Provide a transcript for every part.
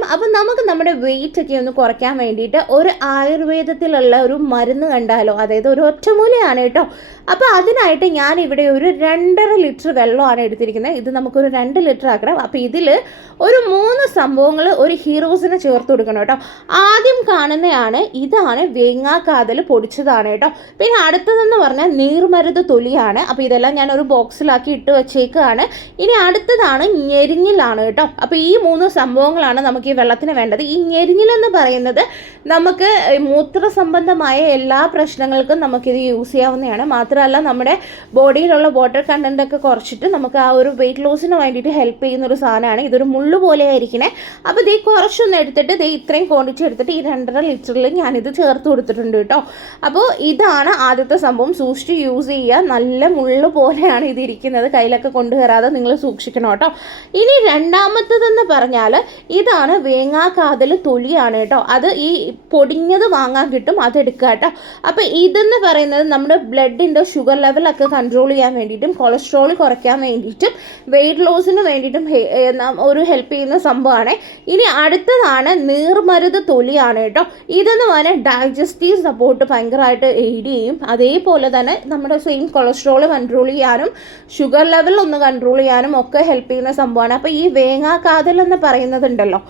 നമസ്കാരം. അപ്പം നമുക്ക് നമ്മുടെ വെയിറ്റ് ഒക്കെ ഒന്ന് കുറയ്ക്കാൻ വേണ്ടിയിട്ട് ഒരു ആയുർവേദത്തിലുള്ള ഒരു മരുന്ന് കണ്ടാലോ, അതായത് ഒരു ഒറ്റമൂലിയാണ് കേട്ടോ. അപ്പോൾ അതിനായിട്ട് ഞാനിവിടെ ഒരു 2.5 ലിറ്റർ വെള്ളമാണ് എടുത്തിരിക്കുന്നത്. ഇത് നമുക്കൊരു 2 ലിറ്റർ ആക്കണം. അപ്പോൾ ഇതിൽ ഒരു 3 സംഭവങ്ങൾ ഒരു ഹീറോസിനെ ചേർത്ത് കൊടുക്കണം കേട്ടോ. ആദ്യം കാണുന്നതാണ്, ഇതാണ് വേങ്ങാക്കാതൽ പൊടിച്ചതാണ് കേട്ടോ. പിന്നെ അടുത്തതെന്ന് പറഞ്ഞാൽ നീർമരുത് തൊലിയാണ്. അപ്പോൾ ഇതെല്ലാം ഞാൻ ഒരു ബോക്സിലാക്കി ഇട്ട് വെച്ചേക്കാണ്. ഇനി അടുത്തതാണ് ഞെരിഞ്ഞിലാണ് കേട്ടോ. അപ്പോൾ ഈ 3 സംഭവങ്ങളാണ് നമുക്ക് ഈ വെള്ളത്തിന് വേണ്ടത്. ഈ ഞെരിഞ്ഞിലെന്ന് പറയുന്നത് നമുക്ക് മൂത്ര സംബന്ധമായ എല്ലാ പ്രശ്നങ്ങൾക്കും നമുക്കിത് യൂസ് ചെയ്യാവുന്നതാണ്. മാത്രമല്ല നമ്മുടെ ബോഡിയിലുള്ള വാട്ടർ കണ്ടൻ്റ് ഒക്കെ കുറച്ചിട്ട് നമുക്ക് ആ ഒരു വെയിറ്റ് ലോസിന് വേണ്ടിയിട്ട് ഹെൽപ്പ് ചെയ്യുന്നൊരു സാധനമാണ്. ഇതൊരു മുള്ളു പോലെ ആയിരിക്കണേ. അപ്പോൾ ഇത് കുറച്ചൊന്ന് എടുത്തിട്ട് ഇത് ഇത്രയും ക്വാണ്ടിറ്റി എടുത്തിട്ട് ഈ 2.5 ലിറ്ററിൽ ഞാനിത് ചേർത്ത് കൊടുത്തിട്ടുണ്ട് കേട്ടോ. അപ്പോൾ ഇതാണ് ആദ്യത്തെ സംഭവം. സൂക്ഷിച്ച് യൂസ് ചെയ്യുക. നല്ല മുള്ളു പോലെയാണ് ഇതിരിക്കുന്നത്. കയ്യിലൊക്കെ കൊണ്ടുവരാതെ നിങ്ങൾ സൂക്ഷിക്കണം കേട്ടോ. ഇനി രണ്ടാമത്തേതെന്ന് പറഞ്ഞാൽ ഇതാണ് വേങ്ങാക്കാതൽ തൊലിയാണ് കേട്ടോ. അത് ഈ പൊടിഞ്ഞത് വാങ്ങാൻ കിട്ടും, അതെടുക്കുക കേട്ടോ. അപ്പോൾ ഇതെന്ന് പറയുന്നത് നമ്മുടെ ബ്ലഡിൻ്റെ ഷുഗർ ലെവലൊക്കെ കൺട്രോൾ ചെയ്യാൻ വേണ്ടിയിട്ടും കൊളസ്ട്രോൾ കുറയ്ക്കാൻ വേണ്ടിയിട്ടും വെയിറ്റ് ലോസിന് വേണ്ടിയിട്ടും ഒരു ഹെൽപ്പ് ചെയ്യുന്ന സംഭവമാണ്. ഇനി അടുത്തതാണ് നീർമരുത് തൊലിയാണ് കേട്ടോ. ഇതെന്ന് പറഞ്ഞാൽ ഡൈജസ്റ്റീവ് സപ്പോർട്ട് ഭയങ്കരമായിട്ട് എയ്ഡ് ചെയ്യും. അതേപോലെ തന്നെ നമ്മുടെ സെയിം കൊളസ്ട്രോൾ കൺട്രോൾ ചെയ്യാനും ഷുഗർ ലെവൽ ഒന്ന് കൺട്രോൾ ചെയ്യാനും ഒക്കെ ഹെൽപ്പ് ചെയ്യുന്ന സംഭവമാണ്. അപ്പോൾ ഈ വേങ്ങാക്കാതൽ എന്ന് പറയുന്നതുണ്ടല്ലോ,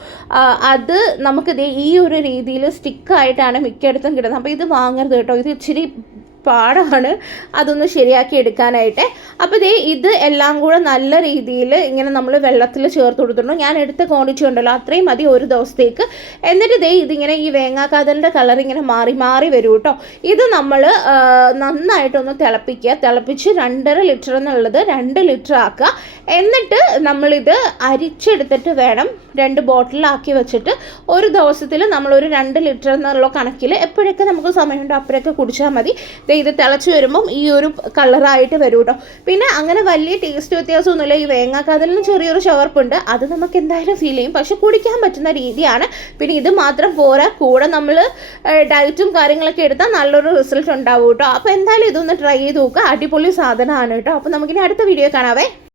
അത് നമുക്കിത് ഈ ഒരു രീതിയിൽ സ്റ്റിക്കായിട്ടാണ് മിക്കയിടത്തും കിട്ടുന്നത്. അപ്പോൾ ഇത് വാങ്ങരുത് കേട്ടോ. ഇത് ഇച്ചിരി പാടാണ് അതൊന്ന് ശരിയാക്കി എടുക്കാനായിട്ട്. അപ്പോൾ ഇത് എല്ലാം കൂടെ നല്ല രീതിയിൽ ഇങ്ങനെ നമ്മൾ വെള്ളത്തിൽ ചേർത്ത് കൊടുത്തിട്ടുണ്ട്. ഞാൻ എടുത്ത ക്വാണ്ടിറ്റി ഉണ്ടല്ലോ അത്രയും മതി ഒരു ദിവസത്തേക്ക്. എന്നിട്ട് ഇതിങ്ങനെ ഈ വേങ്ങാക്കാതലിൻ്റെ കളർ ഇങ്ങനെ മാറി മാറി വരും കേട്ടോ. ഇത് നമ്മൾ നന്നായിട്ടൊന്ന് തിളപ്പിക്കുക. തിളപ്പിച്ച് 2.5 ലിറ്റർ എന്നുള്ളത് 2 ലിറ്റർ ആക്കുക. എന്നിട്ട് നമ്മളിത് അരിച്ചെടുത്തിട്ട് വേണം 2 ബോട്ടിലാക്കി വെച്ചിട്ട് ഒരു ദിവസത്തിൽ നമ്മളൊരു 2 ലിറ്റർ എന്നുള്ള കണക്കിൽ എപ്പോഴൊക്കെ നമുക്ക് സമയമുണ്ടോ അപ്പോഴൊക്കെ കുടിച്ചാൽ മതി. ഇത് തിളച്ച് വരുമ്പം ഈ ഒരു കളറായിട്ട് വരും കേട്ടോ. പിന്നെ അങ്ങനെ വലിയ ടേസ്റ്റ് വ്യത്യാസമൊന്നുമില്ല. ഈ വേങ്ങാക്കാതലിന് ചെറിയൊരു ചവർപ്പുണ്ട്, അത് നമുക്ക് എന്തായാലും ഫീൽ ചെയ്യും. പക്ഷെ കുടിക്കാൻ പറ്റുന്ന രീതിയാണ്. പിന്നെ ഇത് മാത്രം പോരാ, കൂടെ നമ്മൾ ഡയറ്റും കാര്യങ്ങളൊക്കെ എടുത്താൽ നല്ലൊരു റിസൾട്ട് ഉണ്ടാവും കേട്ടോ. അപ്പോൾ എന്തായാലും ഇതൊന്ന് ട്രൈ ചെയ്ത് നോക്കുക. അടിപൊളി സാധനമാണ് കേട്ടോ. അപ്പോൾ നമുക്കിനി അടുത്ത വീഡിയോ കാണാവേ.